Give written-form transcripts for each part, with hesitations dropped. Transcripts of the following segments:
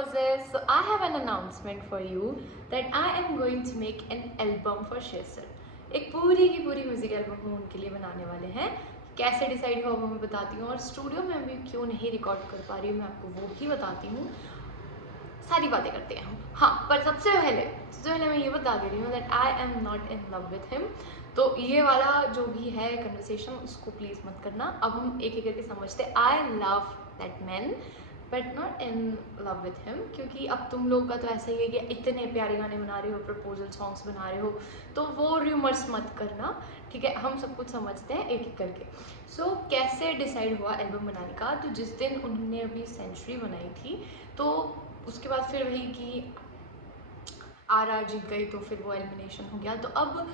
roses. So I have an announcement for you that I am going to make an album for Shesar. एक पूरी की पूरी music album हम उनके लिए बनाने वाले हैं। कैसे डिसाइड हुआ वो मैं बताती हूँ, और स्टूडियो में भी क्यों नहीं रिकॉर्ड कर पा रही हूँ मैं आपको वो भी बताती हूँ। सारी बातें करते हैं हम। हाँ, पर सबसे पहले मैं ये बता दे रही हूँ that I am not in love with him. तो ये वाला जो भी है कन्वर्सेशन उसको प्लीज़ मत करना। अब हम एक एक करके समझते हैं। I love that man but not in love with him, क्योंकि अब तुम लोग का तो ऐसा ही है कि इतने प्यारे गाने बना रहे हो, प्रपोजल सॉन्ग्स बना रहे हो, तो वो रूमर्स मत करना, ठीक है। हम सब कुछ समझते हैं एक एक करके। सो कैसे डिसाइड हुआ एल्बम बनाने का, तो जिस दिन उन्होंने अपनी सेंचुरी बनाई थी तो उसके बाद फिर वही कि आर जीत गई, तो फिर वो एलिमिनेशन हो गया। तो अब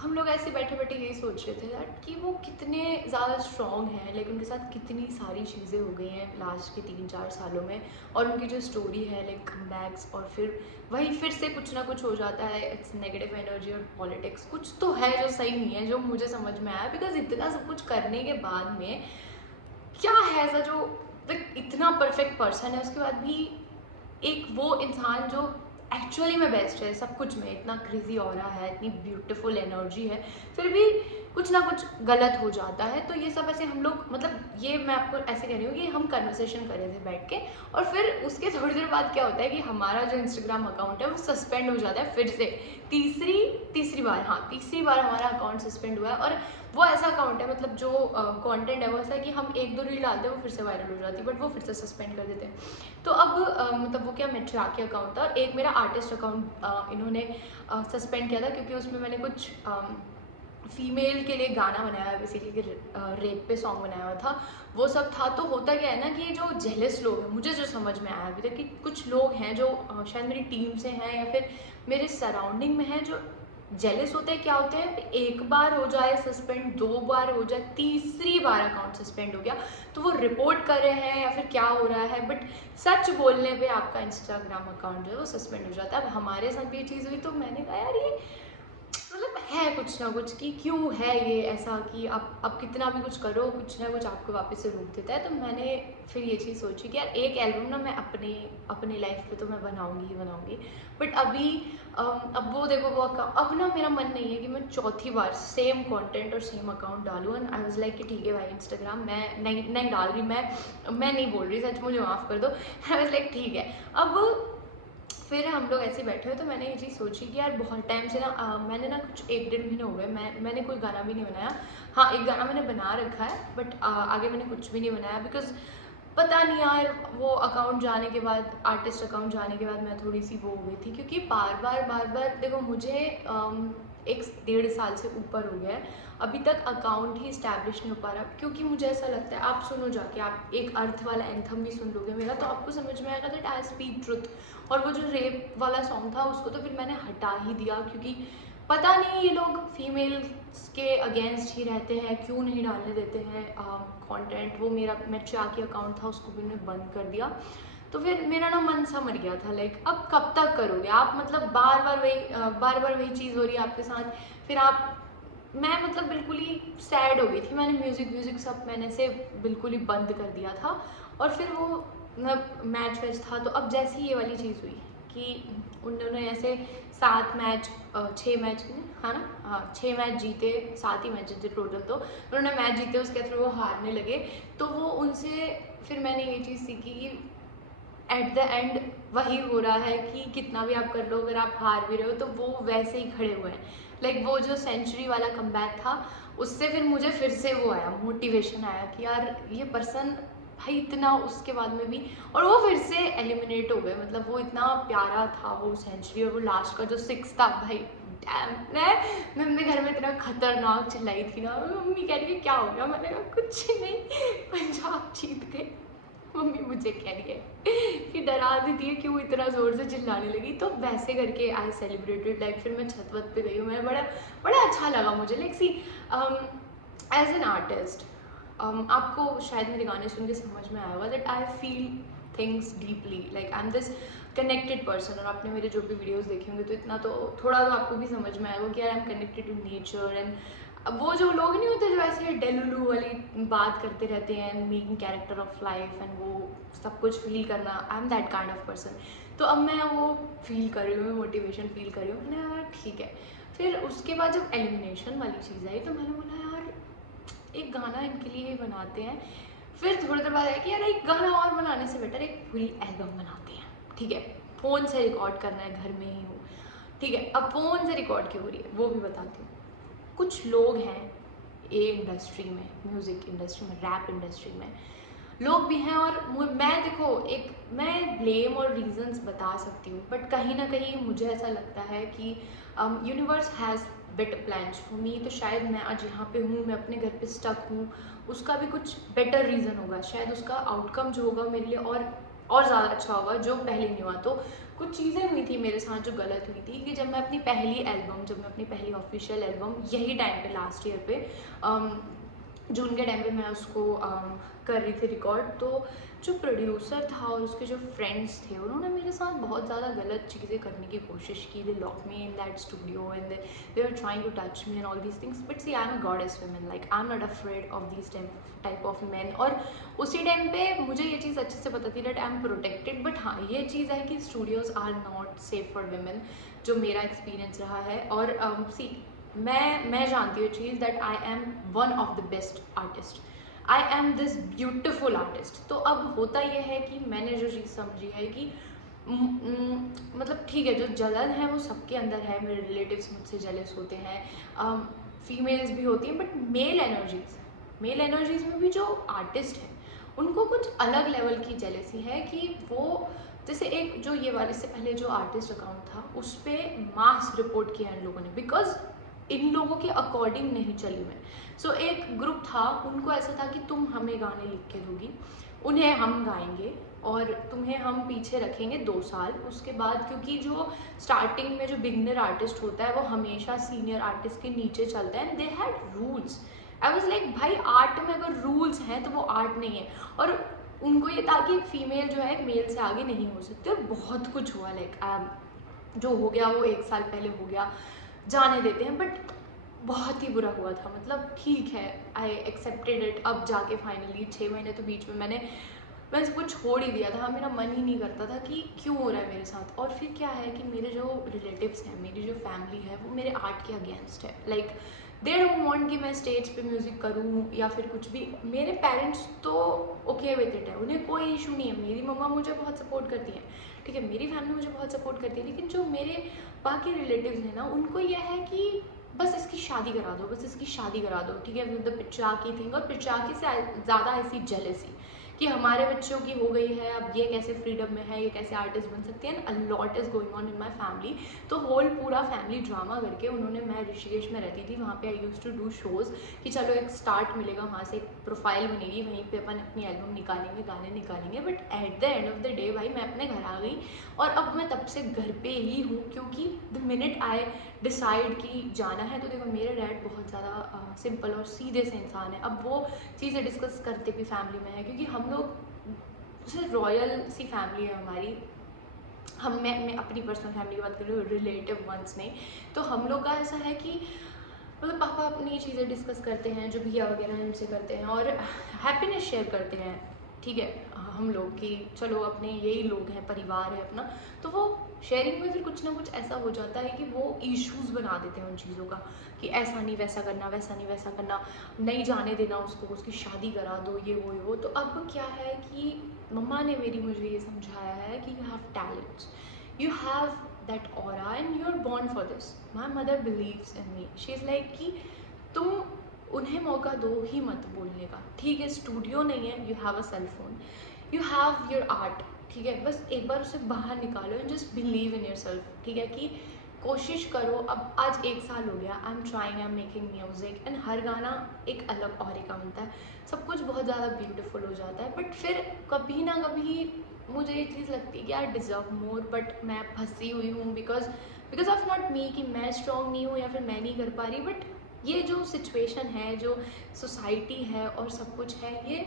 हम लोग ऐसे बैठे बैठे यही सोच रहे थे दैट कि वो कितने ज़्यादा स्ट्रॉन्ग हैं, लाइक उनके साथ कितनी सारी चीज़ें हो गई हैं लास्ट के 3-4 सालों में, और उनकी जो स्टोरी है लाइक कमबैक्स, और फिर वही फिर से कुछ ना कुछ हो जाता है। इट्स नेगेटिव एनर्जी और पॉलिटिक्स, कुछ तो है जो सही नहीं है, जो मुझे समझ में आया। बिकॉज इतना सब कुछ करने के बाद में क्या है ऐसा जो लाइक इतना परफेक्ट पर्सन है, उसके बाद भी एक वो इंसान जो एक्चुअली में बेस्ट है सब कुछ में, इतना क्रेजी ऑरा है, इतनी ब्यूटीफुल एनर्जी है, फिर भी कुछ ना कुछ गलत हो जाता है। तो ये सब ऐसे हम लोग, मतलब ये मैं आपको ऐसे कह रही हूँ कि हम कन्वर्सेशन कर रहे थे बैठ के, और फिर उसके थोड़ी देर बाद क्या होता है कि हमारा जो इंस्टाग्राम अकाउंट है वो सस्पेंड हो जाता है फिर से। तीसरी बार हमारा अकाउंट सस्पेंड हुआ है। और वो ऐसा अकाउंट है, मतलब जो कंटेंट है वो ऐसा है कि हम 1-2 रील डालते हैं वो फिर से वायरल हो जाती है, बट वो फिर से सस्पेंड कर देते हैं। तो अब मतलब वो क्या मेट्राकी अकाउंट था, और एक मेरा आर्टिस्ट अकाउंट इन्होंने सस्पेंड किया था, क्योंकि उसमें मैंने कुछ फीमेल के लिए गाना बनाया है, बेसिकली रेप पे सॉन्ग बनाया हुआ था, वो सब था। तो होता क्या है ना कि जो जेलस लोग हैं, मुझे जो समझ में आया अभी तक कि कुछ लोग हैं जो शायद मेरी टीम से हैं या फिर मेरे सराउंडिंग में हैं, जो जेलस होते हैं। क्या होते हैं, एक बार हो जाए सस्पेंड, 2 बार हो जाए, तीसरी बार अकाउंट सस्पेंड हो गया तो वो रिपोर्ट कर रहे हैं या फिर क्या हो रहा है, बट सच बोलने पे आपका इंस्टाग्राम अकाउंट जो है वो सस्पेंड हो जाता है। अब हमारे साथ भी ये चीज़ हुई, तो मैंने कहा यार ये मतलब है कुछ ना कुछ कि क्यों है ये ऐसा कि आप कितना भी कुछ करो, कुछ ना कुछ आपको वापस से रोक देता है। तो मैंने फिर ये चीज़ सोची कि यार एक एल्बम ना मैं अपने लाइफ पे तो मैं बनाऊंगी ही बनाऊंगी, बट अभी अब वो देखो वो अब ना मेरा मन नहीं है कि मैं चौथी बार सेम कंटेंट और सेम अकाउंट डालूँ। एंड आई वाज लाइक कि ठीक है भाई इंस्टाग्राम मैं नहीं डाल रही, मैं नहीं बोल रही, सच मुझे माफ़ कर दो। आई वाज लाइक ठीक है। अब फिर हम लोग ऐसे बैठे हुए, तो मैंने ये चीज़ सोची कि यार बहुत टाइम से ना मैंने ना कुछ 1-1.5 महीने हो गए मैंने कोई गाना भी नहीं बनाया। हाँ, एक गाना मैंने बना रखा है, बट आगे मैंने कुछ भी नहीं बनाया। बिकॉज पता नहीं यार, वो अकाउंट जाने के बाद, आर्टिस्ट अकाउंट जाने के बाद मैं थोड़ी सी वो हो गई थी, क्योंकि बार बार देखो मुझे 1-1.5 साल से ऊपर हो गया है, अभी तक अकाउंट ही इस्टेब्लिश नहीं हो पा रहा। क्योंकि मुझे ऐसा लगता है, आप सुनो जाके, आप एक अर्थ वाला एंथम भी सुन लोगे मेरा, तो आपको समझ में आएगा दैट आई स्पीक ट्रुथ। और वो जो रेप वाला सॉन्ग था उसको तो फिर मैंने हटा ही दिया, क्योंकि पता नहीं ये लोग फीमेल्स के अगेंस्ट ही रहते हैं, क्यों नहीं डालने देते हैं कंटेंट। वो मेरा मेट्राकी अकाउंट था, उसको भी उन्होंने बंद कर दिया। तो फिर मेरा ना मन सा मर गया था, लाइक अब कब तक करोगे आप, मतलब बार बार वही चीज़ हो रही है आपके साथ। फिर मैं मतलब बिल्कुल ही सैड हो गई थी, मैंने म्यूज़िक सब मैंने से बिल्कुल ही बंद कर दिया था। और फिर वो मतलब मैच वैच था, तो अब जैसी ये वाली चीज़ हुई कि उन्होंने ऐसे 7 मैच 6 मैच, हाँ ना, हाँ 6 मैच जीते, 7 ही मैच जीते टोटल, तो उन्होंने मैच जीते, उसके थ्रू वो हारने लगे। तो वो उनसे फिर मैंने ये चीज़ सीखी कि एट द एंड वही हो रहा है कि कितना भी आप कर लो, अगर आप हार भी रहे हो तो वो वैसे ही खड़े हुए हैं। लाइक वो जो सेंचुरी वाला कमबैक था, उससे फिर मुझे फिर से वो आया, मोटिवेशन आया कि यार ये पर्सन भाई इतना, उसके बाद में भी, और वो फिर से एलिमिनेट हो गए। मतलब वो इतना प्यारा था वो सेंचुरी, और वो लास्ट का जो 6 था भाई डैम। मैं अपने घर में इतना खतरनाक चिल्लाई थी ना, मम्मी कह रही है क्या हो गया, मैंने कहा कुछ नहीं, पंजाब जीत गए। मम्मी मुझे कह रही है कि डरा देती है, क्यों इतना ज़ोर से चिल्लाने लगी। तो वैसे करके आई सेलिब्रेटेड, लाइक फिर मैं छत वत पे गई हूँ, मैं बड़ा बड़ा अच्छा लगा मुझे। Like see as an artist, आपको शायद मेरे गाने सुन के समझ में आया होगा that I feel things deeply, like I am this connected person. और आपने मेरे जो भी वीडियोस देखे होंगे तो इतना तो थोड़ा तो आपको भी समझ में आएगा कि यार I am connected to nature, and अब वो जो लोग नहीं होते जो ऐसे डेलुलू वाली बात करते रहते हैं, making character of life and वो सब कुछ फील करना, आई am that kind of person. तो अब मैं वो फील कर रही हूँ, मोटिवेशन फील कर रही हूँ, मैंने यार ठीक है। फिर उसके बाद जब एलिमिनेशन वाली चीज़ आई तो मैंने बोला यार एक गाना इनके लिए बनाते हैं। फिर थोड़ी देर बाद आया कि यार एक गाना और बनाने से बेटर एक पूरी एल्बम बनाते हैं, ठीक है। फ़ोन से रिकॉर्ड करना है, घर में ही हूँ, ठीक है। अब फ़ोन से रिकॉर्ड क्यों हो रही है वो भी बताती हूँ। कुछ लोग हैं ये इंडस्ट्री में, म्यूज़िक इंडस्ट्री में, रैप इंडस्ट्री में लोग भी हैं, और मैं देखो एक मैं ब्लेम और रीजंस बता सकती हूँ, बट कहीं ना कहीं मुझे ऐसा लगता है कि universe has better plans for me. तो शायद मैं आज यहाँ पे हूँ, मैं अपने घर पे स्टक हूँ, उसका भी कुछ बेटर रीज़न होगा, शायद उसका आउटकम जो होगा मेरे लिए और ज़्यादा अच्छा होगा जो पहले नहीं हुआ। तो कुछ चीज़ें हुई थी मेरे साथ जो गलत हुई थी कि जब मैं अपनी पहली एल्बम, जब मैं अपनी पहली ऑफिशियल एल्बम यही टाइम पे लास्ट ईयर पे जून के टाइम पे मैं उसको कर रही थी रिकॉर्ड, तो जो प्रोड्यूसर था और उसके जो फ्रेंड्स थे उन्होंने मेरे साथ बहुत ज़्यादा गलत चीज़ें करने की कोशिश की। They lock me in that studio and they were trying to touch me and all these things, but see I am a goddess woman, like I am not afraid of these type of man. और उसी time पे मुझे ये चीज़ अच्छे से पता थी that I am protected, but हाँ ये चीज़ है कि studios are not safe for women, जो मेरा एक्सपीरियंस रहा है। और सी मैं जानती हूँ चीज़ that I am one of the best artist, I am this beautiful artist. तो अब होता यह है कि मैंने जो चीज़ समझी है कि मतलब ठीक है, जो जलन है वो सबके अंदर है, मेरे रिलेटिव्स मुझसे जेलस होते हैं, फीमेल्स भी होती हैं, बट मेल एनर्जीज में भी जो आर्टिस्ट हैं उनको कुछ अलग लेवल की जेलसी है कि वो जैसे एक जो ये वाले से पहले जो आर्टिस्ट अकाउंट था उस पर मास रिपोर्ट किया इन लोगों ने, बिकॉज इन लोगों के अकॉर्डिंग नहीं चली मैं। सो एक ग्रुप था, उनको ऐसा था कि तुम हमें गाने लिख के दोगी, उन्हें हम गाएंगे और तुम्हें हम पीछे रखेंगे 2 साल। उसके बाद क्योंकि जो स्टार्टिंग में जो बिगनर आर्टिस्ट होता है वो हमेशा सीनियर आर्टिस्ट के नीचे चलता है, and they had rules. I was like भाई आर्ट में अगर रूल्स हैं तो वो आर्ट नहीं है। और उनको ये था कि फीमेल जो है मेल से आगे नहीं हो सकती, और बहुत कुछ हुआ, लाइक जो हो गया वो 1 साल पहले हो गया, जाने देते हैं, बट बहुत ही बुरा हुआ था। मतलब ठीक है, आई एक्सेप्टेड इट। अब जाके फाइनली 6 महीने तो बीच में मैं सब कुछ छोड़ ही दिया था, मेरा मन ही नहीं करता था कि क्यों हो रहा है मेरे साथ। और फिर क्या है कि मेरे जो रिलेटिव्स हैं, मेरी जो फैमिली है वो मेरे आर्ट के अगेंस्ट है, लाइक दे डोंट वांट कि मैं स्टेज पे म्यूज़िक करूँ या फिर कुछ भी। मेरे पेरेंट्स तो ओके विद इट है, उन्हें कोई इशू नहीं है, मेरी मम्मा मुझे बहुत सपोर्ट करती है, ठीक है, मेरी फैमिली मुझे बहुत सपोर्ट करती है। लेकिन जो मेरे बाकी रिलेटिव्स हैं ना, उनको यह है कि बस इसकी शादी करा दो, बस इसकी शादी करा दो, ठीक है, विद द पिचाकी थिंग। और पिचाकी से ज़्यादा ऐसी जेलसी कि हमारे बच्चों की हो गई है, अब ये कैसे फ्रीडम में है, ये कैसे आर्टिस्ट बन सकती है, and a lot is going on in my family. तो होल पूरा फैमिली ड्रामा करके उन्होंने, मैं ऋषिकेश में रहती थी, वहाँ पे आई यूज़ टू डू शोज़ कि चलो एक स्टार्ट मिलेगा, वहाँ से एक प्रोफाइल बनेगी, वहीं पे अपन अपनी एल्बम निकालेंगे, गाने निकालेंगे। But at the end of the day भाई मैं अपने घर आ गई, और अब मैं तब से घर पे ही हूँ, क्योंकि द मिनट आई डिसाइड कि जाना है, तो देखो मेरे डैड बहुत ज़्यादा सिंपल और सीधे से इंसान है। अब वो चीज़ें डिस्कस करते भी फैमिली में है, क्योंकि हम लोग जैसे रॉयल सी फैमिली है हमारी। मैं अपनी पर्सनल फैमिली की बात कर रही हूँ, रिलेटिव वंस नहीं। तो हम लोग का ऐसा है कि मतलब पापा अपनी चीज़ें डिस्कस करते हैं, जो भैया वगैरह हमसे करते हैं, और हैप्पीनेस शेयर करते हैं, ठीक है, हम लोग कि चलो अपने यही लोग हैं, परिवार है अपना। तो वो शेयरिंग में फिर कुछ ना कुछ ऐसा हो जाता है कि वो इश्यूज़ बना देते हैं उन चीज़ों का, कि ऐसा नहीं वैसा करना, वैसा नहीं वैसा करना, नहीं जाने देना उसको, उसकी शादी करा दो, ये वो। तो अब क्या है कि मम्मा ने मेरी मुझे ये समझाया है कि you have talents, you have that aura and you're born for this. My mother believes in me. She is like कि तुम उन्हें मौका दो ही मत बोलने का, ठीक है, स्टूडियो नहीं है, you have a cell phone, you have your art, ठीक है, बस एक बार उसे बाहर निकालो and just believe in yourself, ठीक है, कि कोशिश करो। अब आज 1 साल हो गया, I am trying, I am making music, and हर गाना एक अलग ऑरे का बनता है, सब कुछ बहुत ज़्यादा ब्यूटीफुल हो जाता है। बट फिर कभी ना कभी मुझे ये चीज़ लगती है कि आई डिज़र्व मोर, बट मैं फंसी हुई हूँ बिकॉज ऑफ नॉट मी, कि मैं स्ट्रॉन्ग नहीं हूँ या फिर मैं नहीं कर पा रही। बट ये जो सिचुएशन है, जो सोसाइटी है और सब कुछ है, ये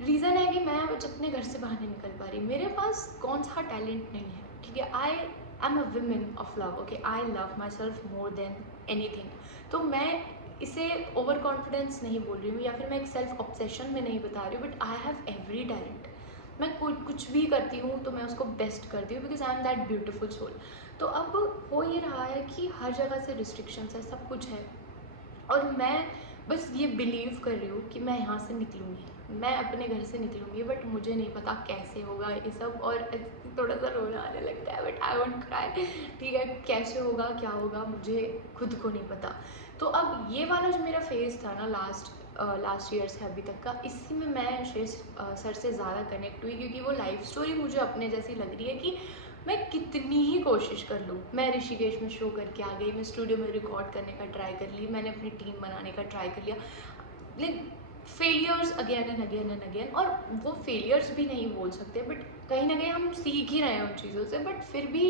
रीज़न है कि मैं आज अपने घर से बाहर नहीं निकल पा रही। मेरे पास कौन सा टैलेंट नहीं है, ठीक है, I am a women of love, okay, I love my self more than any thing. तो मैं इसे ओवर कॉन्फिडेंस नहीं बोल रही हूँ या फिर मैं एक सेल्फ ऑब्सेशन में नहीं बता रही हूँ, but I have every talent. मैं कुछ भी करती हूँ तो मैं उसको बेस्ट करती हूँ, because I am that beautiful soul. तो अब हो ये रहा है कि हर जगह से रिस्ट्रिक्शंस है, सब कुछ है, और मैं बस ये बिलीव कर रही हूँ कि मैं यहाँ से निकलूँगी, मैं अपने घर से निकलूँगी, बट मुझे नहीं पता कैसे होगा ये सब, और थोड़ा सा रोना आने लगता है, बट आई वोंट क्राई। ठीक है, कैसे होगा क्या होगा मुझे खुद को नहीं पता। तो अब ये वाला जो मेरा फेज़ था ना लास्ट ईयर से अभी तक का, इसी में मैं श्रेयस सर से ज़्यादा कनेक्ट हुई, क्योंकि वो लाइफ स्टोरी मुझे अपने जैसी लग रही है कि मैं कितनी ही कोशिश कर लूँ। मैं ऋषिकेश में शो करके आ गई, मैं स्टूडियो में रिकॉर्ड करने का ट्राई कर ली, मैंने अपनी टीम बनाने का ट्राई कर लिया, लेकिन failures again and again and again. और वो फेलियर्स भी नहीं बोल सकते, बट कहीं ना कहीं हम सीख ही रहे हैं उन चीज़ों से, बट फिर भी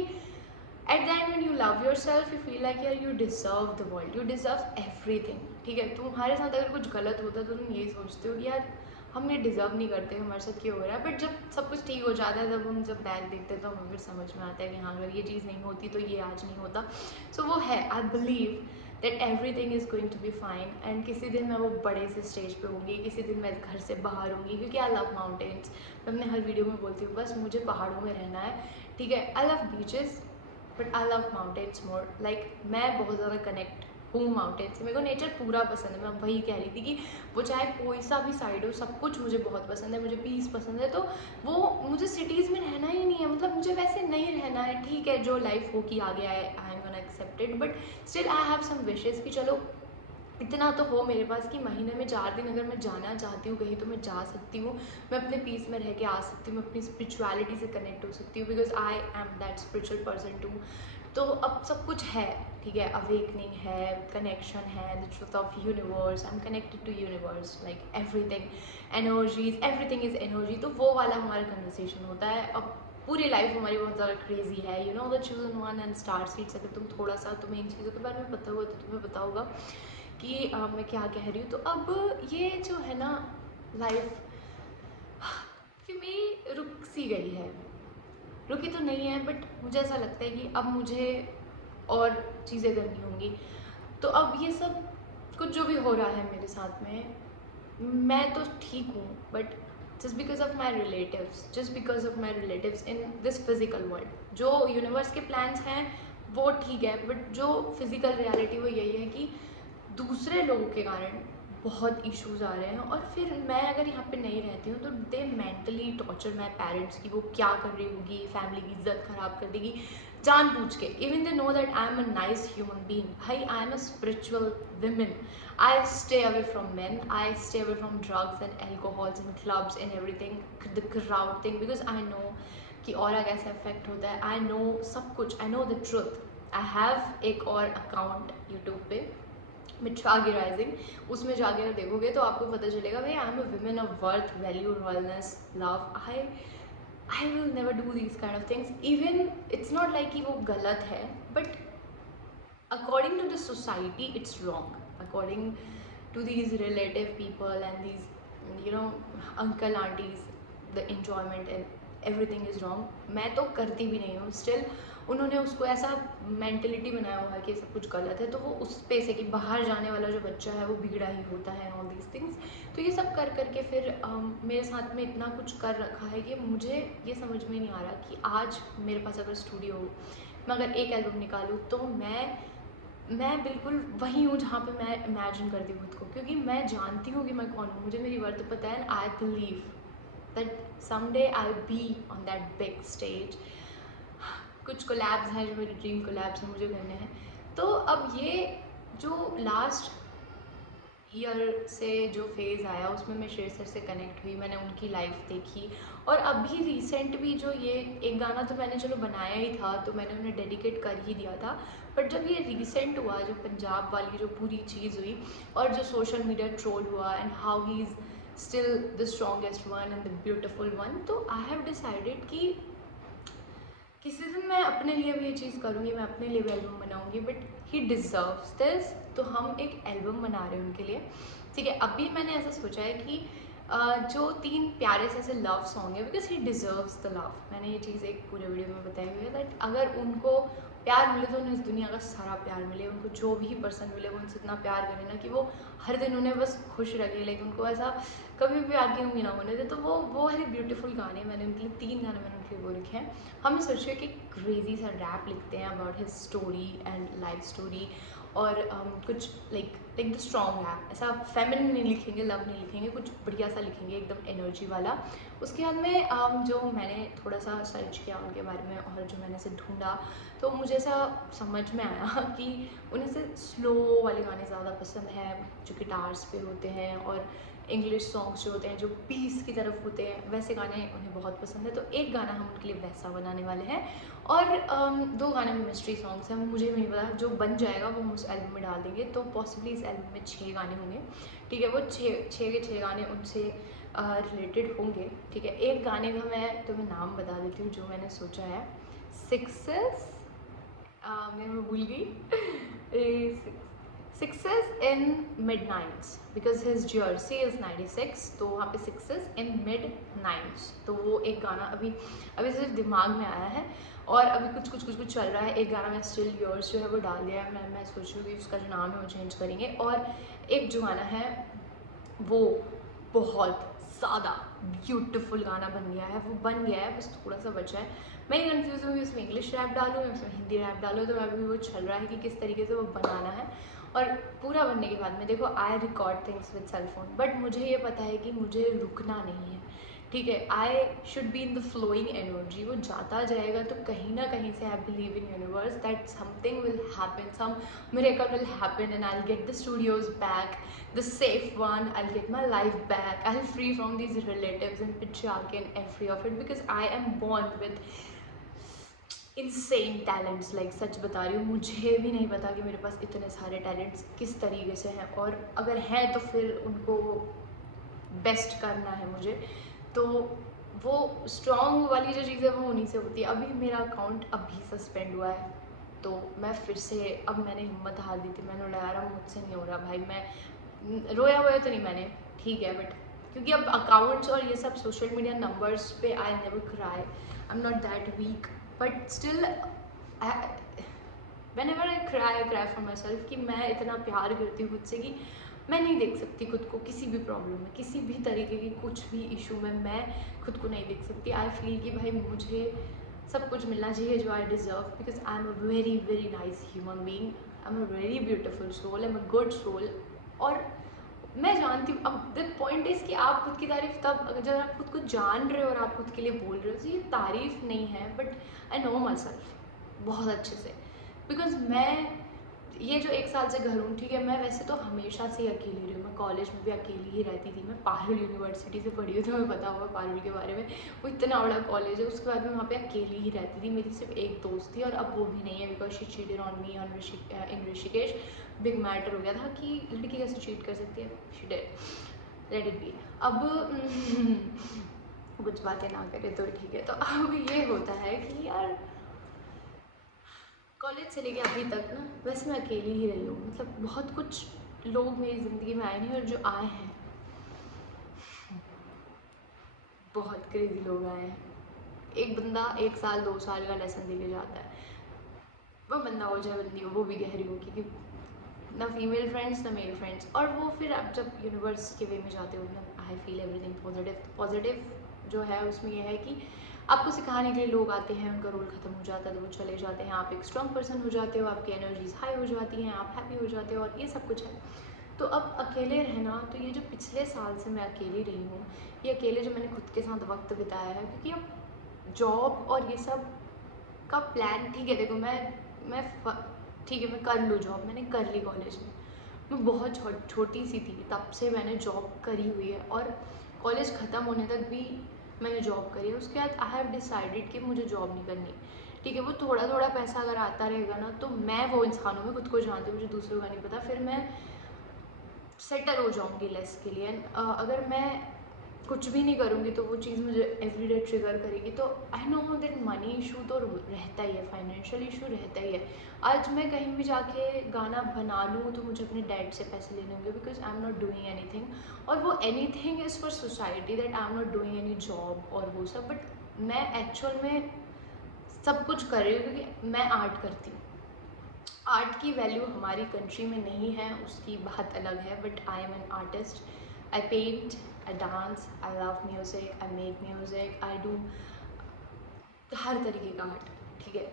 at the end when you love yourself, you feel like यार you deserve the world, you deserve everything. ठीक है, तुम्हारे साथ अगर कुछ गलत होता है तो तुम यही सोचते हो कि यार हम ये डिज़र्व नहीं करते, हमारे साथ क्यों हो रहा है। बट जब सब कुछ ठीक हो जाता है, जब हम जब बैक देखते हैं तो हमें फिर समझ में आता है कि हाँ, अगर ये चीज़ नहीं होती तो ये आज नहीं होता। सो वो है, I believe that everything is going to be fine, and किसी दिन मैं वो बड़े से स्टेज पे होंगी, किसी दिन मैं घर से बाहर होंगी, क्योंकि आई लव माउंटेन्स। मैं अपने हर वीडियो में बोलती हूँ बस मुझे पहाड़ों में रहना है। ठीक है, I love beaches but I love mountains more. Like मैं बहुत ज़्यादा कनेक्ट हूँ माउंटेन से, मेरे को नेचर पूरा पसंद है। मैं वही कह रही थी कि वो चाहे कोई सा भी साइड हो, सब कुछ मुझे बहुत पसंद है, मुझे पीस पसंद है। तो वो मुझे सिटीज़ में रहना ही नहीं है, मतलब मुझे वैसे नहीं रहना है। ठीक है, जो लाइफ हो की आ गया है, I am gonna accept it, but still I have some wishes कि चलो इतना तो हो मेरे पास कि महीने में 4 दिन अगर मैं जाना चाहती हूँ कहीं तो मैं जा सकती हूँ, मैं अपने पीस में रह के आ सकती हूँ, मैं अपनी स्पिरिचुअलिटी से कनेक्ट हो सकती हूँ, because I am that spiritual person too. तो अब सब कुछ है, ठीक है, अवेकनिंग है, कनेक्शन है, the truth of universe, I am connected to universe, like everything, energies, everything is energy. तो वो वाला हमारा कन्वर्सेशन होता है। अब पूरी लाइफ हमारी बहुत ज़्यादा क्रेजी है, you know the chosen one and star seeds. अगर तुम थोड़ा सा तुम्हें इन चीज़ों के बारे में पता होगा तो तुम्हें पता होगा कि मैं क्या कह रही हूँ। तो अब ये जो है ना लाइफ फिर मेरी रुक सी गई है, रुकी तो नहीं है, बट मुझे ऐसा लगता है कि अब मुझे और चीज़ें करनी होंगी। तो अब ये सब कुछ जो भी हो रहा है मेरे साथ में, मैं तो ठीक हूँ, but just because of my relatives in this physical world, जो यूनिवर्स के प्लान्स हैं वो ठीक है, बट जो फिजिकल रियलिटी वो यही है कि दूसरे लोगों के कारण बहुत इश्यूज आ रहे हैं। और फिर मैं अगर यहाँ पे नहीं रहती हूँ तो दे मेंटली टॉर्चर माई पेरेंट्स की, वो क्या कर रही होगी, फैमिली की इज्जत खराब कर देगी जानबूझ के। Even they know that I am a nice human being, भाई I am a spiritual women, I stay away from men, I stay away from drugs and alcohols and clubs and everything, the crowd thing, because I know कि aura कैसे affect होता है, I know सब कुछ, I know the truth. I have एक और account YouTube पे, मिठरागी rising, उसमें जाके अगर देखोगे तो आपको पता चलेगा भाई I am a women of worth, value, wellness, love. I will never do these kind of things. Even it's not like कि वो गलत है, but according to the society it's wrong, according to these relative people and these uncle aunties, the enjoyment and everything is wrong। मैं तो करती भी नहीं हूँ, स्टिल उन्होंने उसको ऐसा मेंटेलिटी बनाया हुआ है कि सब कुछ गलत है, तो वो उस पे से कि बाहर जाने वाला जो बच्चा है वो बिगड़ा ही होता है, ऑल दीज थिंग्स। तो ये सब कर करके फिर मेरे साथ में इतना कुछ कर रखा है कि मुझे ये समझ में नहीं आ रहा कि आज मेरे पास अगर स्टूडियो हो, मैं अगर एक एल्बम निकालूँ तो मैं बिल्कुल वही हूँ जहाँ पे मैं इमेजिन करती हूँ खुद को, क्योंकि मैं जानती हूँ कि मैं कौन हूँ, मुझे मेरी वर्थ पता है। And I believe that someday I B on that big stage. कुछ कोलैब्स हैं जो मेरी ड्रीम कोलैब्स हैं, मुझे करने हैं। तो अब ये जो लास्ट ईयर से जो फेज़ आया उसमें मैं श्रेयस सर से कनेक्ट हुई, मैंने उनकी लाइफ देखी, और अभी रिसेंट भी जो ये एक गाना तो मैंने चलो बनाया ही था तो मैंने उन्हें डेडिकेट कर ही दिया था, बट जब ये रिसेंट हुआ, जो पंजाब वाली जो पूरी चीज़ हुई और जो सोशल मीडिया ट्रोल हुआ and how he is still the strongest one and the beautiful one, तो आई हैव डिसाइडेड कि किसी दिन मैं अपने लिए भी ये चीज़ करूँगी, मैं अपने लिए भी एल्बम बनाऊँगी, बट ही डिज़र्व्स दिस। तो हम एक एल्बम बना रहे हैं उनके लिए, ठीक है। अभी मैंने ऐसा सोचा है कि जो 3 प्यारे से ऐसे लव सॉन्ग है, because he deserves the love. मैंने ये चीज़ एक पूरे वीडियो में बताई हुई है दैट अगर उनको प्यार मिले तो उन्हें इस दुनिया का सारा प्यार मिले, उनको जो भी पर्सन मिले वो उनसे इतना प्यार करें ना कि वो हर दिन उन्हें बस खुश रखे, लेकिन उनको ऐसा कभी भी प्यार की उम्मीद ना होने दे। तो वो है ब्यूटीफुल गाने, मैंने उनके लिए 3 गाने मैंने उनके लिए वो लिखे हैं। हमने सोचा कि क्रेजी सा रैप लिखते हैं about his story and life story, और कुछ लाइक द स्ट्रॉन्ग रैप, ऐसा फेमिनिन नहीं लिखेंगे, लव नहीं लिखेंगे, कुछ बढ़िया सा लिखेंगे एकदम एनर्जी वाला। उसके बाद में जो मैंने थोड़ा सा सर्च किया उनके बारे में और जो मैंने से ढूंढा, तो मुझे ऐसा समझ में आया कि उन्हें से स्लो वाले गाने ज़्यादा पसंद है जो गिटार्स पे होते हैं, और इंग्लिश सॉन्ग्स जो होते हैं जो पीस की तरफ होते हैं वैसे गाने उन्हें बहुत पसंद है। तो एक गाना हम उनके लिए वैसा बनाने वाले हैं, और 2 गाने में मिस्ट्री सॉन्ग्स हैं, वो मुझे भी नहीं पता, जो बन जाएगा वो हम उस एल्बम में डाल देंगे। तो पॉसिबली इस एल्बम में 6 गाने होंगे, ठीक है। वो 6 के 6 गाने उनसे रिलेटेड होंगे, ठीक है। एक गाने का मैं तुम्हें नाम बता देती हूँ जो मैंने सोचा है, सिक्सेस, मैं भूल गई, sixes in mid nineties, because his jersey is 96, तो वहाँ पे सिक्सेस इन मिड नाइन्स। तो वो एक गाना अभी सिर्फ दिमाग में आया है, और अभी कुछ चल रहा है। एक गाना मैं स्टिल योर्स जो है वो डाल दिया है, मैं सोच रही हूँ कि उसका जो नाम है वो चेंज करेंगे। और एक जो गाना है वो बहुत ज़्यादा ब्यूटीफुल गाना बन गया है, वो बन गया है, बस थोड़ा सा बचा है। मैं ये कन्फ्यूज़ हूँ कि उसमें इंग्लिश रैप डालूँ या उसमें हिंदी रैप डालूँ, तो अभी वो चल रहा है कि किस तरीके से वो बनाना है। और पूरा बनने के बाद में देखो, I record things with cell phone, but मुझे ये पता है कि मुझे रुकना नहीं है, ठीक है। I should be in the flowing energy, वो जाता जाएगा तो कहीं ना कहीं से I believe in universe that something will happen, some miracle will happen, and I will get the studios back, the safe one, I'll get my life back, I'll free from these relatives and patriarchy and every of it, because I am born with insane talents, like सच बता रही हूँ, मुझे भी नहीं पता कि मेरे पास इतने सारे टैलेंट्स किस तरीके से हैं, और अगर हैं तो फिर उनको बेस्ट करना है मुझे। तो वो स्ट्रॉन्ग वाली जो चीज़ है वो उन्हीं से होती है। अभी मेरा अकाउंट अभी सस्पेंड हुआ है, तो मैं फिर से, अब मैंने हिम्मत हार दी थी, मैंने बोला यार मुझसे नहीं हो रहा भाई, मैं रोया हुआ तो नहीं मैंने, ठीक है, बट क्योंकि अब अकाउंट्स और ये सब सोशल मीडिया नंबर्स पे I never cry, I am not that weak, but still whenever I cry for my self, कि मैं इतना प्यार करती हूँ खुद से कि मैं नहीं देख सकती खुद को किसी भी प्रॉब्लम में, किसी भी तरीके की कुछ भी इशू में मैं खुद को नहीं देख सकती। आई फील कि भाई मुझे सब कुछ मिलना चाहिए जो I deserve, because I am a very very nice human being, I am a very beautiful soul, I am a good soul. और मैं जानती हूँ, अब द पॉइंट इज़ कि आप खुद की तारीफ तब, अगर जब आप खुद को जान रहे हो और आप खुद के लिए बोल रहे हो, तो ये तारीफ नहीं है, but I know my self बहुत अच्छे से, बिकॉज मैं ये जो 1 साल से घर हूँ, ठीक है, मैं वैसे तो हमेशा से ही अकेली रही हूँ, मैं कॉलेज में भी अकेली ही रहती थी, मैं पारुल यूनिवर्सिटी से पढ़ी हूँ, तो मैं पता होगा पारुल के बारे में, वो इतना बड़ा कॉलेज है। उसके बाद मैं वहाँ पे अकेली ही रहती थी, मेरी सिर्फ एक दोस्त थी, और अब वो भी नहीं है, because she cheated on me on in Rishikesh. Big matter हो गया था कि लड़की कैसे चीट कर सकती है, she did, let it be. अब कुछ बातें ना करें तो ठीक है। तो अब ये होता है कि यार कॉलेज से लेके अभी तक ना, वैसे मैं अकेली ही रही हूँ, मतलब बहुत कुछ लोग मेरी ज़िंदगी में आए नहीं, और जो आए हैं बहुत क्रेजी लोग आए हैं। एक बंदा 1 साल 2 साल का लेसन दे के जाता है, वो बंदा हो चाहे बंदी हो, वो भी गहरी हो, क्योंकि ना फीमेल फ्रेंड्स ना मेल फ्रेंड्स। और वो फिर आप जब यूनिवर्स के वे में जाते हो ना, आई फील एवरीथिंग पॉजिटिव जो है उसमें यह है कि आपको सिखाने के लिए लोग आते हैं, उनका रोल ख़त्म हो जाता है तो वो चले जाते हैं, आप एक स्ट्रॉन्ग पर्सन हो जाते हो, आपकी एनर्जीज हाई हो जाती हैं, आप हैप्पी हो जाते हो, और ये सब कुछ है। तो अब अकेले रहना, तो ये जो पिछले साल से मैं अकेली रही हूँ, ये अकेले जो मैंने खुद के साथ वक्त बिताया है, क्योंकि अब जॉब और ये सब का प्लान, ठीक है, देखो मैं ठीक है, मैं कर लूँ जॉब, मैंने कर ली कॉलेज में, मैं बहुत छोटी सी थी तब से मैंने जॉब करी हुई है, और कॉलेज ख़त्म होने तक भी मैंने जॉब करी है। उसके बाद आई हैव डिसाइडेड कि मुझे जॉब नहीं करनी, ठीक है। वो थोड़ा थोड़ा पैसा अगर आता रहेगा ना, तो मैं वो इंसान हूँ, मैं खुद को जानती हूँ, मुझे दूसरों का नहीं पता, फिर मैं सेटल हो जाऊँगी लेस के लिए। अगर मैं कुछ भी नहीं करूँगी तो वो चीज़ मुझे एवरीडे ट्रिगर करेगी। तो I know that money issue तो रहता ही है, फाइनेंशियल इशू रहता ही है। आज मैं कहीं भी जाके गाना बना लूँ तो मुझे अपने डैड से पैसे लेने होंगे, because I am not doing anything, और वो anything is for society, that I am not doing any job और वो सब। बट मैं एक्चुअल में सब कुछ कर रही हूँ क्योंकि मैं आर्ट करती हूँ। आर्ट की वैल्यू हमारी कंट्री में नहीं है, उसकी बात अलग है, but I am an artist. I paint, I dance, I love music, I make music, I do हर तरीके का आर्ट, ठीक है।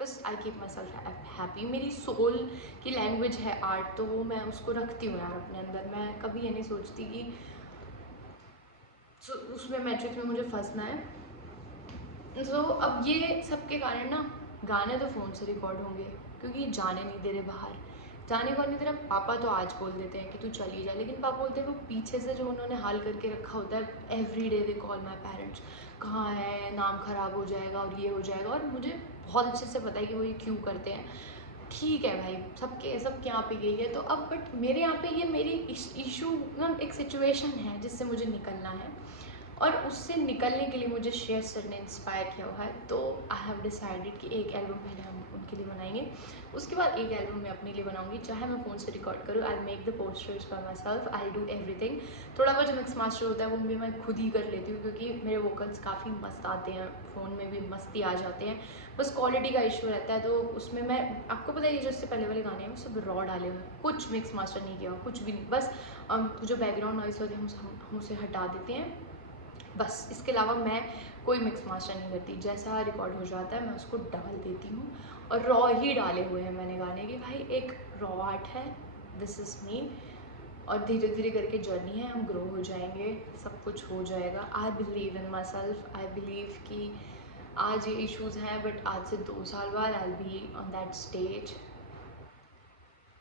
बस I keep myself happy. मेरी सोल की लैंग्वेज है आर्ट, तो वो मैं उसको रखती हूँ यार अपने अंदर। मैं कभी ये नहीं सोचती कि उसमें मैट्रिक्स में मुझे फंसना है। तो अब ये सब के कारण ना गाने तो फ़ोन से रिकॉर्ड होंगे क्योंकि जाने नहीं दे रहे बाहर। जाने को नहीं दे रहा। पापा तो आज बोल देते हैं कि तू चली जा, लेकिन पापा बोलते हैं वो पीछे से जो उन्होंने हाल करके रखा होता है, every day they call my parents, कहाँ है, नाम ख़राब हो जाएगा और ये हो जाएगा। और मुझे बहुत अच्छे से पता है कि वो ये क्यों करते हैं। ठीक है भाई, सबके यहाँ पे यही है। तो अब बट मेरे यहाँ पे ये मेरी इशू ना एक सिचुएशन है जिससे मुझे निकलना है, और उससे निकलने के लिए मुझे श्रेयस सर ने इंस्पायर किया हुआ है। तो आई हैव डिसाइडेड कि एक एल्बम पहले हम उनके लिए बनाएंगे, उसके बाद एक एल्बम मैं अपने लिए बनाऊंगी, चाहे मैं फ़ोन से रिकॉर्ड करूँ। I make the posters bye my self, I do everything. थोड़ा बहुत जो मिक्स मास्टर होता है वो भी मैं खुद ही कर लेती हूँ क्योंकि मेरे वोकल्स काफ़ी मस्त आते हैं, फ़ोन में भी मस्ती आ जाते हैं। बस क्वालिटी का इशू रहता है, तो उसमें मैं, आपको पता है ये जो इससे पहले वाले गाने हैं वो सब रॉ डाले हुए हैं, कुछ मिक्स मास्टर नहीं किया, कुछ भी नहीं। बस जो बैकग्राउंड नॉइस होते हैं हम उसे हटा देते हैं, बस। इसके अलावा मैं कोई मिक्स मास्टर नहीं करती, जैसा रिकॉर्ड हो जाता है मैं उसको डाल देती हूँ। और रॉ ही डाले हुए हैं मैंने गाने कि भाई एक रॉ आर्ट है, दिस इज़ मी। और धीरे धीरे करके जर्नी है, हम ग्रो हो जाएंगे, सब कुछ हो जाएगा। आई believe in my self, I believe कि आज ये इश्यूज़ हैं बट आज से 2 साल बाद I will be on that stage,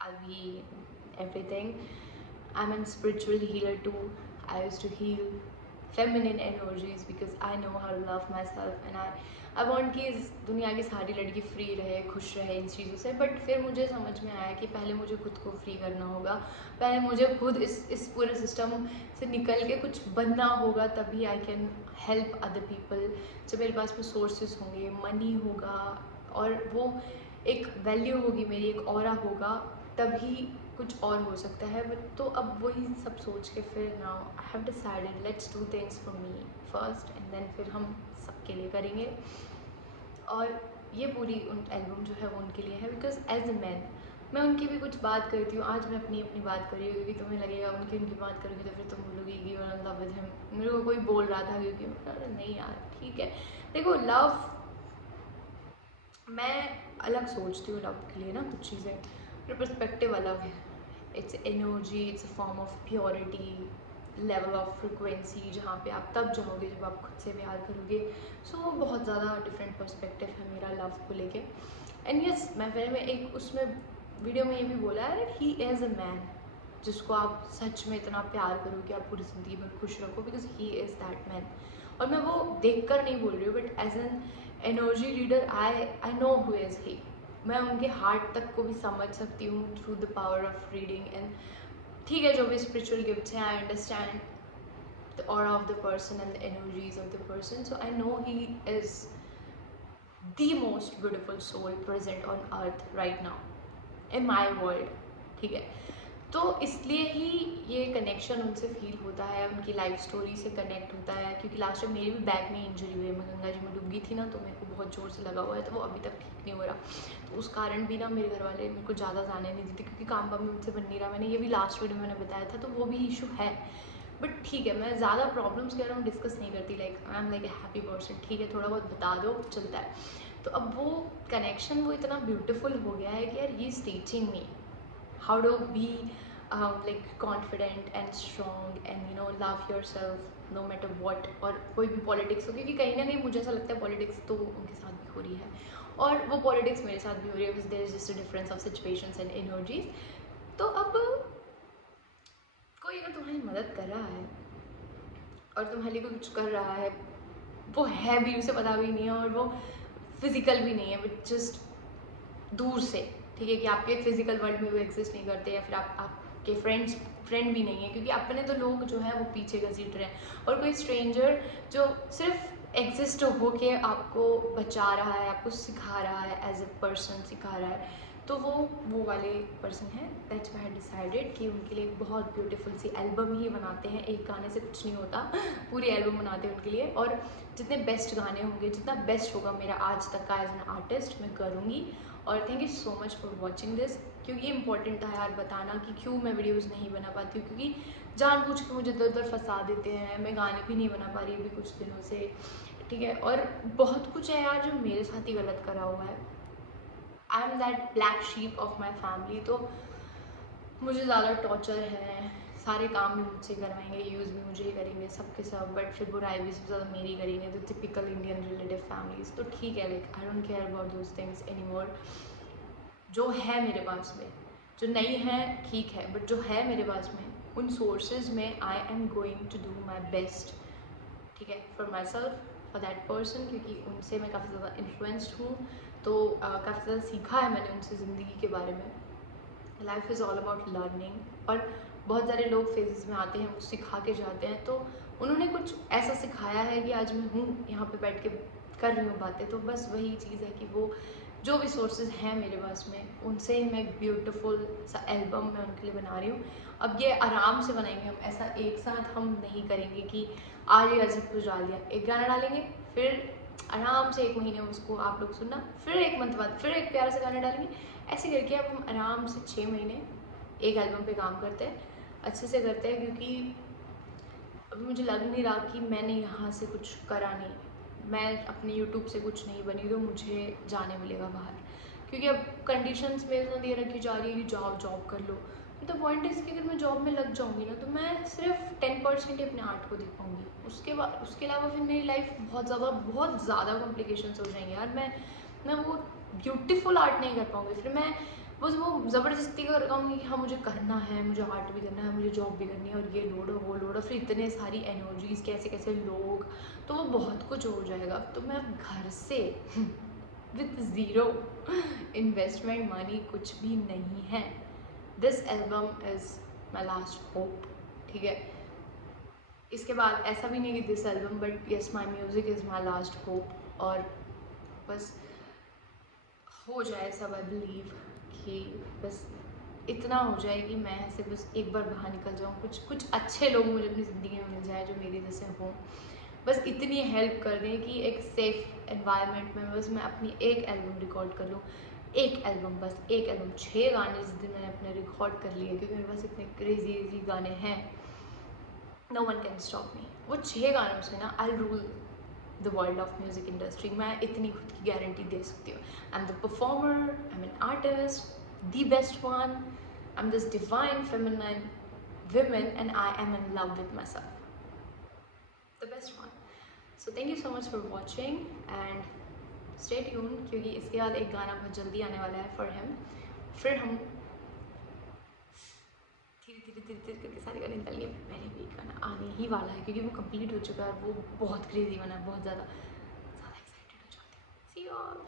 I will be everything. I am an spiritual healer too. I used to heal feminine energies because I know how to love myself, and I want कि इस दुनिया की सारी लड़की free रहे, खुश रहे इन चीज़ों से। बट फिर मुझे समझ में आया कि पहले मुझे खुद को फ्री करना होगा, पहले मुझे खुद इस पूरे सिस्टम से निकल के कुछ बनना होगा, तभी I can help other people. जब मेरे पास में सोर्सेज होंगे, मनी होगा, और वो एक वैल्यू होगी मेरी, एक ऑरा होगा, तभी कुछ और हो सकता है। बट तो अब वही सब सोच के फिर now I have decided let's do things for me first and then फिर हम सबके लिए करेंगे। और ये पूरी एल्बम जो है वो उनके लिए है, बिकॉज एज अ मैन मैं उनकी भी कुछ बात करती हूँ। आज मैं अपनी बात कर रही हूँ क्योंकि तुम्हें लगेगा उनकी बात करोगी तो फिर तुम बोलोगी कि you are in love with him. मेरे को कोई बोल रहा था क्योंकि नहीं यार ठीक है, देखो लव मैं अलग सोचती हूँ लव के लिए ना, कुछ चीज़ें मेरा पर्सपेक्टिव अलग है। It's energy, it's a form of purity, level of frequency, जहाँ पे आप तब जाओगे जब आप खुद से प्यार करोगे। सो बहुत ज़्यादा डिफरेंट पर्सपेक्टिव है मेरा लव को लेके। एंड यस, मैं फिर में एक उसमें वीडियो में ये भी बोला है ही इज़ अ मैन जिसको आप सच में इतना प्यार करो कि आप पूरी ज़िंदगी भर खुश रखो, because he is that man. और मैं वो देख कर नहीं बोल रही हूँ, but as an energy reader I know who is he. मैं उनके हार्ट तक को भी समझ सकती हूँ through the power of reading. And ठीक है, जो भी स्पिरिचुअल गिफ्ट्स हैं, I understand the aura of the person and the energies of the person, so I know he is the most beautiful soul present on earth right now in my world, ठीक है। तो इसलिए ही ये connection उनसे feel होता है, उनकी life story से कनेक्ट होता है। क्योंकि लास्ट टाइम मेरी भी बैक में इंजरी हुई है, मैं गंगा जी में डूब गई थी ना, तो मेरे को बहुत ज़ोर से लगा हुआ है, तो वो अभी तक ठीक नहीं हो रहा। तो उस कारण भी ना मेरे घर वाले मेरे को ज़्यादा जाने नहीं देते क्योंकि काम वाम मुझसे बन नहीं रहा। मैंने ये भी लास्ट वीडियो में मैंने बताया था, तो वो भी इशू है। बट ठीक है, मैं ज़्यादा प्रॉब्लम्स के बारे में डिस्कस नहीं करती, like I am like a happy person, ठीक है, थोड़ा बहुत बता दो चलता है। तो अब वो कनेक्शन वो इतना ब्यूटीफुल हो गया है कि यार he is teaching me how to be like confident and strong and love yourself no matter what। और कोई भी पॉलिटिक्स हो, क्योंकि कहीं ना कहीं मुझे ऐसा लगता है पॉलिटिक्स तो उनके साथ भी हो रही है और वो पॉलिटिक्स मेरे साथ भी हो रही है, because there is just a difference of situations and energies. तो अब कोई अगर तुम्हारी मदद कर रहा है और तुम्हारे लिए कुछ कर रहा है, वो है भी, उसे पता भी नहीं है और वो फिजिकल भी नहीं है, बट जस्ट दूर से, ठीक है, कि आपके फिजिकल वर्ल्ड में वो एग्जिस्ट नहीं करते, या फिर आपके फ्रेंड भी नहीं है, क्योंकि अपने तो लोग जो है वो पीछे घसीट रहे हैं। और कोई स्ट्रेंजर जो सिर्फ एग्जिस्ट हो के आपको बचा रहा है, आपको सिखा रहा है, एज ए पर्सन सिखा रहा है, तो वो वाले पर्सन है। दैट्स व्हाई आई डिसाइडेड कि उनके लिए एक बहुत ब्यूटीफुल सी एल्बम ही बनाते हैं। एक गाने से कुछ नहीं होता, पूरी एल्बम बनाते हैं उनके लिए। और जितने बेस्ट गाने होंगे, जितना बेस्ट होगा मेरा आज तक का एज एन आर्टिस्ट, मैं करूँगी। और thank you so much for watching this, क्योंकि ये इंपॉर्टेंट था यार बताना कि क्यों मैं वीडियोज़ नहीं बना पाती हूँ, क्योंकि जानबूझ के मुझे इधर उधर फंसा देते हैं। मैं गाने भी नहीं बना पा रही अभी कुछ दिनों से, ठीक है। और बहुत कुछ है यार जो मेरे साथ ही गलत करा हुआ है। I am that black sheep of my family. तो मुझे ज़्यादा टॉर्चर है, सारे काम भी मुझसे करवाएंगे, यूज़ भी मुझे ही करेंगे सबके सब, बट फिर बुराई भी सबसे ज़्यादा मेरी करेंगे। तो टिपिकल इंडियन रिलेटिव फैमिलीज। तो ठीक है, like I don't care about those things any more. जो है मेरे पास में, जो नहीं है ठीक है, बट जो है मेरे पास में उन सोर्सेज में I am going to do my best, ठीक है, for my self, for that person, क्योंकि उनसे मैं काफ़ी ज़्यादा इन्फ्लुएंस्ड हूँ। तो काफ़ी ज़्यादा सीखा है मैंने उनसे ज़िंदगी के बारे में। Life is all about learning. और बहुत सारे लोग फेजेस में आते हैं, वो सिखा के जाते हैं। तो उन्होंने कुछ ऐसा सिखाया है कि आज मैं हूँ यहाँ पे बैठ के कर रही हूँ बातें। तो बस वही चीज़ है कि वो जो भी सोर्सेज हैं मेरे पास में, उनसे ही मैं एक ब्यूटीफुल सा एल्बम मैं उनके लिए बना रही हूँ। अब ये आराम से बनाएंगे हम, ऐसा एक साथ हम नहीं करेंगे कि आज ही सब कुछ डाल दिया। एक गाना डालेंगे, फिर आराम से 1 महीने उसको आप लोग सुनना, फिर 1 मंथ बाद फिर एक प्यारा सा गाना डालेंगे। ऐसे करके अब हम आराम से 6 महीने एक एल्बम पे काम करते हैं, अच्छे से करते हैं। क्योंकि अभी मुझे लग नहीं रहा कि मैंने यहाँ से कुछ करा नहीं, मैं अपने यूट्यूब से कुछ नहीं बनी, तो मुझे जाने मिलेगा बाहर। क्योंकि अब कंडीशंस मेरे साथ ये रखी जा रही है कि जाओ जॉब कर लो। तो पॉइंट है कि अगर मैं जॉब में लग जाऊँगी ना, तो मैं सिर्फ 10% ही अपने आर्ट को दे पाऊँगी। उसके अलावा फिर मेरी लाइफ बहुत ज़्यादा कॉम्प्लिकेशंस हो जाएंगे यार। मैं वो ब्यूटीफुल आर्ट नहीं कर पाऊँगी। फिर मैं बस वो ज़बरदस्ती कर कहूँगी कि हाँ मुझे करना है, मुझे आर्ट भी करना है, मुझे जॉब भी करनी है, और ये लोड हो वो लोड हो, फिर इतने सारी एनर्जीज़, कैसे कैसे लोग, तो वो बहुत कुछ हो जाएगा। तो मैं घर से विथ ज़ीरो इन्वेस्टमेंट मनी, कुछ भी नहीं है, this album is my last hope, ठीक है। इसके बाद ऐसा भी नहीं कि this album, but yes my music is my last hope. और बस हो जाए सब, आई बिलीव कि बस इतना हो जाए कि मैं ऐसे बस एक बार बाहर निकल जाऊँ, कुछ अच्छे लोग मुझे अपनी ज़िंदगी में मिल जाए जो मेरे जैसे हों। बस इतनी हेल्प कर दें कि एक सेफ एनवायरनमेंट में बस मैं अपनी एक एल्बम रिकॉर्ड कर लूँ। एक एल्बम, बस एक एल्बम, 6 गाने जिस दिन मैंने अपने रिकॉर्ड कर लिए, क्योंकि मेरे पास इतने क्रेजी गाने हैं, no one can stop me. वो 6 गानों से ना I rule the world of music industry. मैं इतनी खुद की गारंटी दे सकती हूँ। I am the performer, I am an artist, the best one, I am this divine feminine women, and I am in love with myself, the best one. So thank you so much for watching and stay tuned, क्योंकि इसके बाद एक गाना बहुत जल्दी आने वाला है for him। फिर हम धीरे करके सारे गाने निकालेंगे। पहले भी एक गाना आने ही वाला है, क्योंकि वो कंप्लीट हो चुका है, वो बहुत क्रेजी बना है, बहुत ज़्यादा एक्साइटेड हो जाती हूँ। See you all।